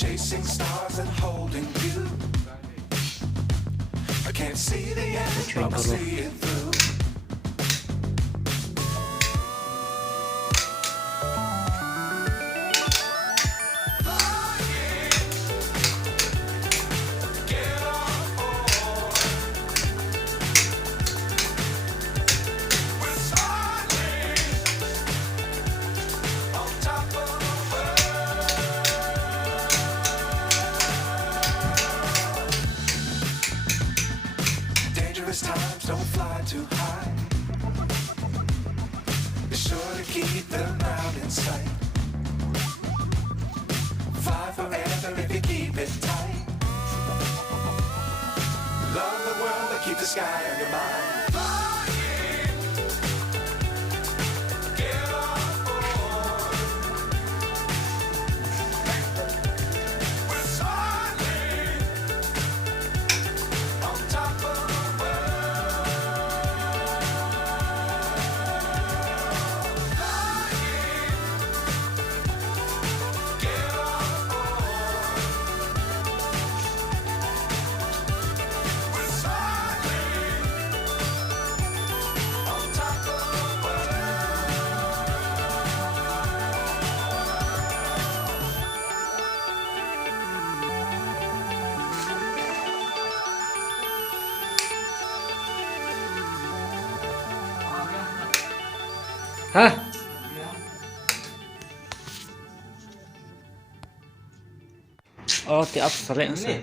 Chasing stars and holding you. I can't see the end, but I see it through. Times don't fly too high. Be sure to keep the ground in sight. Fly forever if you keep it tight. Love the world but keep the sky on your mind. Hah? Oh, tiap sering sih.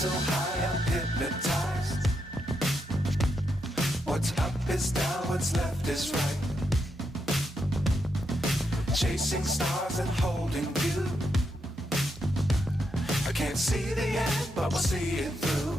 So high I'm hypnotized. What's up is down, what's left is right. Chasing stars and holding you. I can't see the end, but we'll see it through.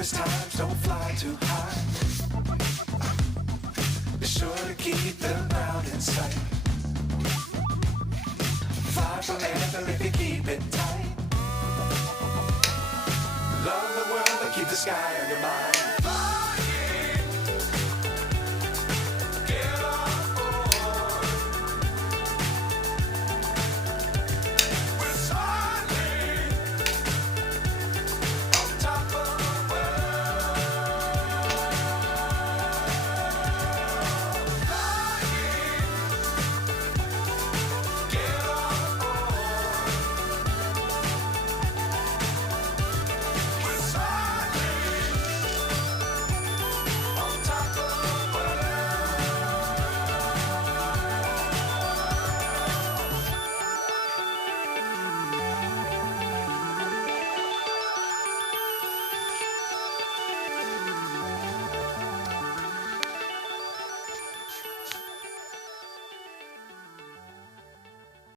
Times don't fly too high. Be sure to keep the ground in sight. Fly forever if you keep it tight. Love the world but keep the sky on your mind.